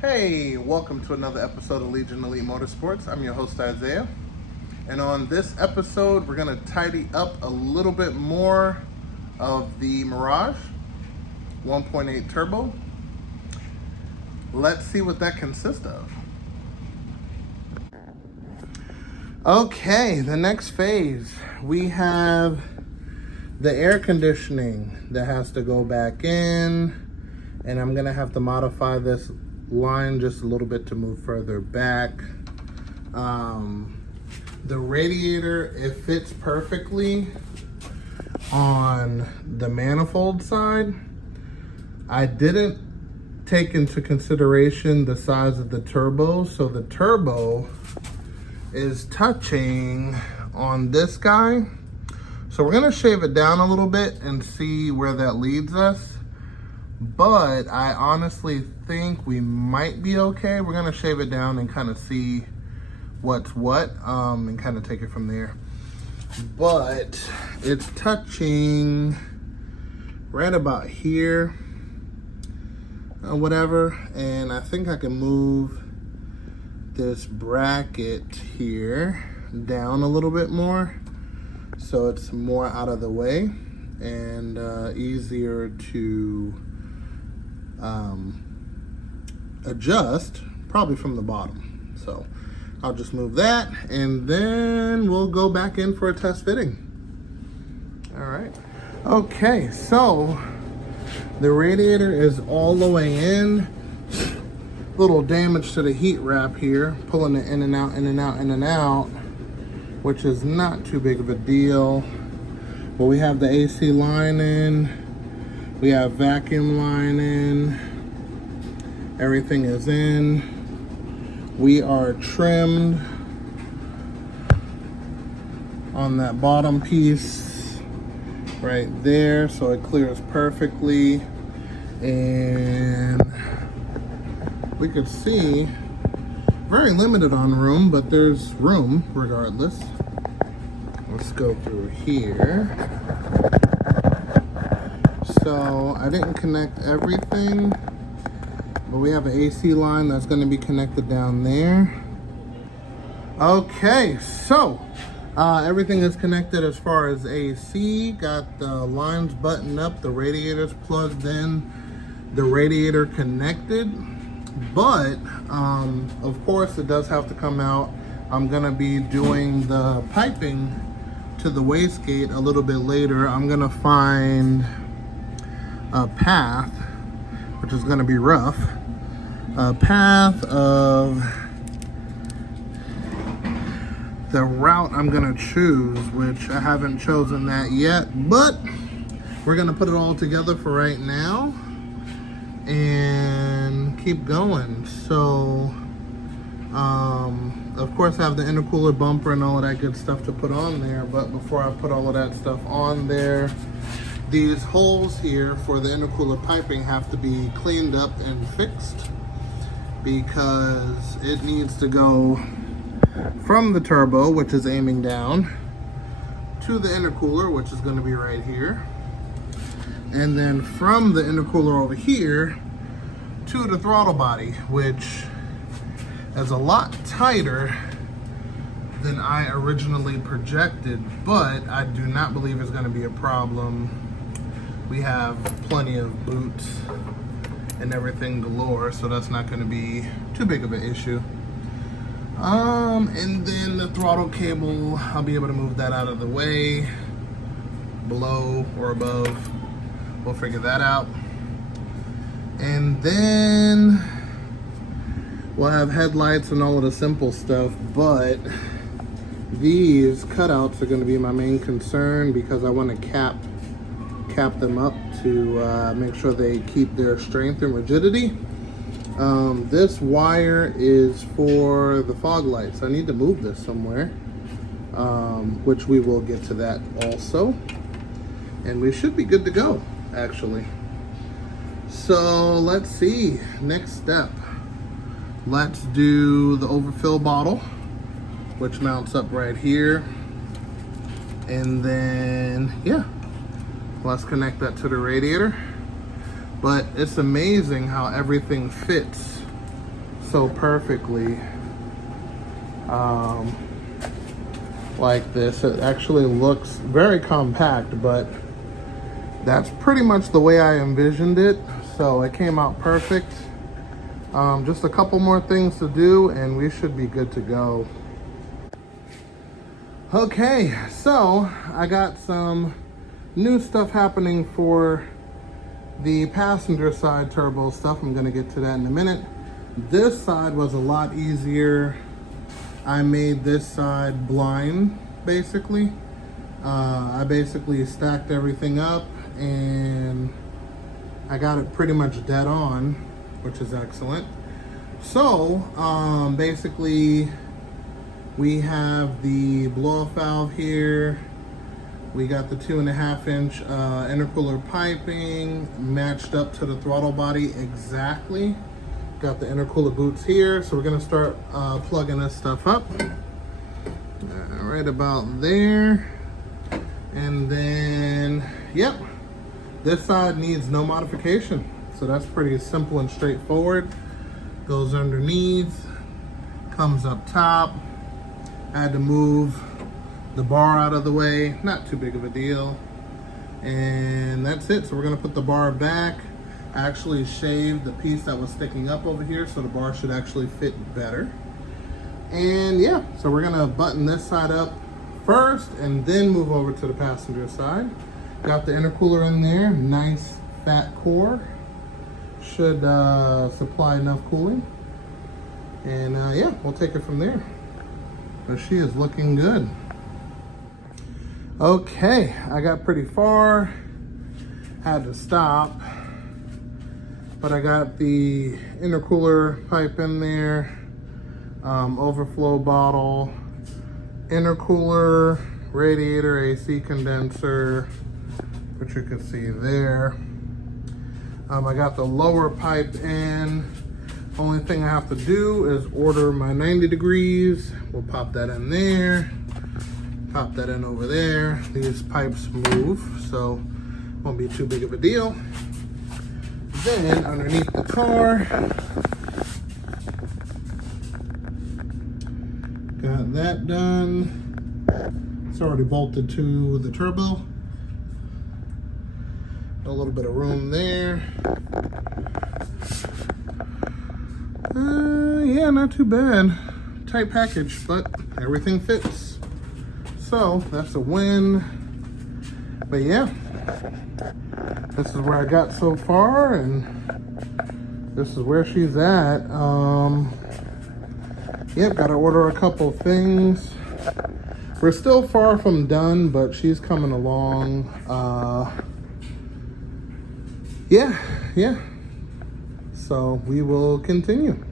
Hey, welcome to another episode of Legion Elite Motorsports. I'm your host Isaiah, and on this episode we're going to tidy up a little bit more of the Mirage 1.8 Turbo. Let's see what that consists of. Okay, the next phase, we have the air conditioning that has to go back in, and I'm going to have to modify this line just a little bit to move further back. The radiator, it fits perfectly on the manifold side. I didn't take into consideration the size of the turbo, so the turbo is touching on this guy. So we're gonna shave it down a little bit and see where that leads us. But I honestly think we might be okay. We're gonna shave it down and kind of see what's what, and kind of take it from there. But it's touching right about here, whatever. And I think I can move this bracket here down a little bit more, so it's more out of the way and easier to adjust, probably from the bottom. So I'll just move that, and then we'll go back in for a test fitting. All right. Okay, so the radiator is all the way in. Little damage to the heat wrap here, pulling it in and out, in and out, in and out, which is not too big of a deal. But we have the AC line in, we have vacuum line in, everything is in. We are trimmed on that bottom piece right there, so it clears perfectly. And we could see very limited on room, but there's room regardless. Let's go through here. So I didn't connect everything, but we have an AC line that's going to be connected down there. Okay, so everything is connected as far as AC. Got the lines buttoned up, the radiator's plugged in, the radiator connected. But of course it does have to come out. I'm gonna be doing the piping to the wastegate a little bit later. I'm gonna find a path, which is gonna be rough, a path of the route I'm gonna choose, which I haven't chosen that yet, but we're gonna put it all together for right now and keep going. So of course I have the intercooler bumper and all of that good stuff to put on there, but before I put all of that stuff on there, these holes here for the intercooler piping have to be cleaned up and fixed, because it needs to go from the turbo, which is aiming down, to the intercooler, which is going to be right here, and then from the intercooler over here to the throttle body, which is a lot tighter than I originally projected, but I do not believe it's going to be a problem. We have plenty of boots and everything galore, so that's not going to be too big of an issue. And then the throttle cable, I'll be able to move that out of the way, below or above. We'll figure that out. And then we'll have headlights and all of the simple stuff, but these cutouts are going to be my main concern, because I want to cap them up to make sure they keep their strength and rigidity. This wire is for the fog lights. I need to move this somewhere, which we will get to that also. And we should be good to go, actually. So let's see, next step. Let's do the overfill bottle, which mounts up right here. And then, yeah, let's connect that to the radiator. But it's amazing how everything fits so perfectly like this. It actually looks very compact, but that's pretty much the way I envisioned it. So it came out perfect. Just a couple more things to do and we should be good to go. Okay, so I got some new stuff happening for the passenger side turbo stuff. I'm gonna get to that in a minute. This side was a lot easier. I made this side blind, basically. I basically stacked everything up and I got it pretty much dead on, which is excellent. So, basically, we have the blow-off valve here. We got the 2.5-inch intercooler piping matched up to the throttle body exactly. Got the intercooler boots here, so we're gonna start plugging this stuff up. Right about there. And then, yep, this side needs no modification. So that's pretty simple and straightforward. Goes underneath, comes up top. I had to move the bar out of the way, not too big of a deal. And that's it, so we're gonna put the bar back. I actually shaved the piece that was sticking up over here, so the bar should actually fit better. And yeah, so we're gonna button this side up first and then move over to the passenger side. Got the intercooler in there, nice fat core. Should supply enough cooling. And yeah, we'll take it from there. But she is looking good. Okay, I got pretty far, had to stop, but I got the intercooler pipe in there, overflow bottle, intercooler, radiator, AC condenser, which you can see there. I got the lower pipe in. Only thing I have to do is order my 90 degrees. We'll pop that in there. Pop that in over there. These pipes move, so won't be too big of a deal. Then underneath the car, got that done. It's already bolted to the turbo. A little bit of room there. Yeah, not too bad. Tight package, but everything fits. So that's a win. But yeah, this is where I got so far, and this is where she's at. Yep, gotta order a couple things. We're still far from done, but she's coming along. Yeah. So we will continue.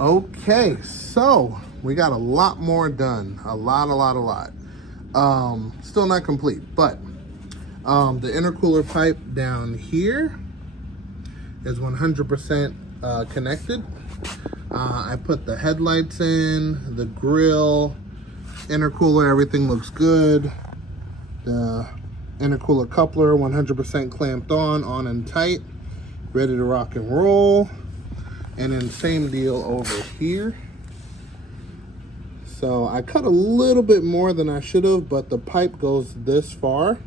Okay, so we got a lot more done. A lot. Still not complete, but the intercooler pipe down here is 100% connected. I put the headlights in, the grill, intercooler, everything looks good. The intercooler coupler 100% clamped on and tight, ready to rock and roll. And then same deal over here. So I cut a little bit more than I should have, but the pipe goes this far.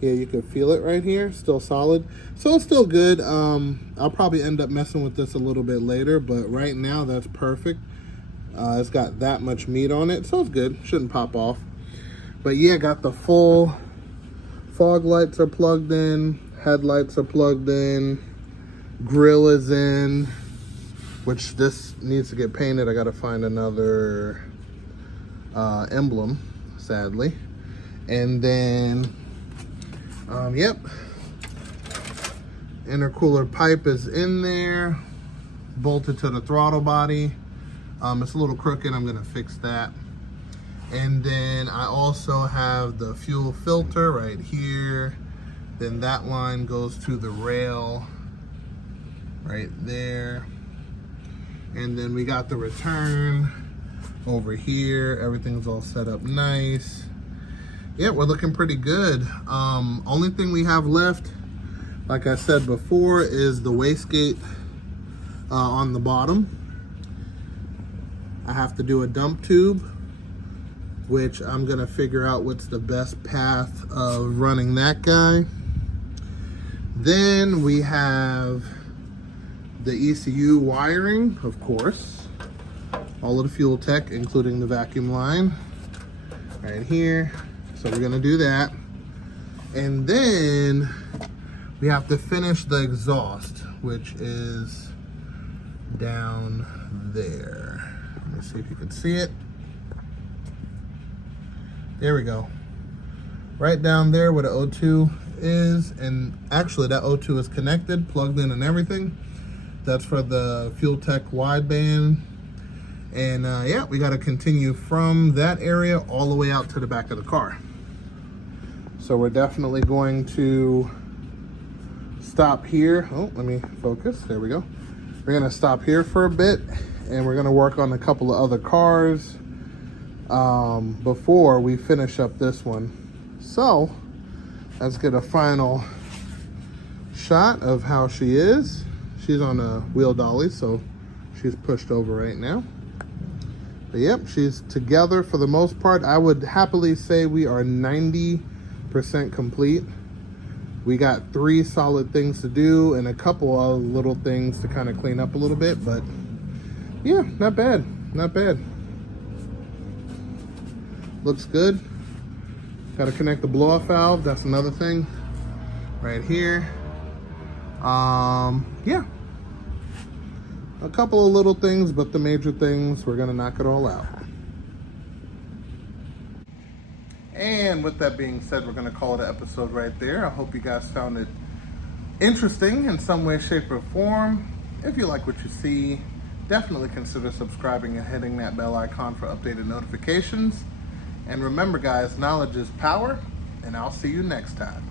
Yeah, you can feel it right here, still solid. So it's still good. I'll probably end up messing with this a little bit later, but right now that's perfect. It's got that much meat on it, so it's good, shouldn't pop off. But yeah, got the full fog lights are plugged in, headlights are plugged in, grill is in, which this needs to get painted. I gotta find another emblem, sadly. And then, yep, intercooler pipe is in there, bolted to the throttle body. It's a little crooked, I'm gonna fix that. And then I also have the fuel filter right here. Then that line goes to the rail right there. And then we got the return over here. Everything's all set up nice. Yeah, we're looking pretty good. Only thing we have left, like I said before, is the wastegate on the bottom. I have to do a dump tube, which I'm gonna figure out what's the best path of running that guy. Then we have the ECU wiring, of course. All of the fuel tech, including the vacuum line, right here. So we're gonna do that. And then we have to finish the exhaust, which is down there. Let me see if you can see it. There we go. Right down there where the O2 is, and actually that O2 is connected, plugged in and everything. That's for the fuel tech wideband. And yeah, we got to continue from that area all the way out to the back of the car. So we're definitely going to stop here. Oh, let me focus. There we go. We're going to stop here for a bit, and we're going to work on a couple of other cars before we finish up this one. So let's get a final shot of how she is. She's on a wheel dolly, so she's pushed over right now. But yep, she's together for the most part. I would happily say we are 90% complete. We got 3 solid things to do and a couple of little things to kind of clean up a little bit, but yeah, not bad, not bad. Looks good. Got to connect the blow-off valve. That's another thing right here. Yeah, a couple of little things, but the major things, we're gonna knock it all out. And with that being said, we're gonna call it an episode right there. I hope you guys found it interesting in some way, shape, or form. If you like what you see, definitely consider subscribing and hitting that bell icon for updated notifications. And remember guys, knowledge is power, and I'll see you next time.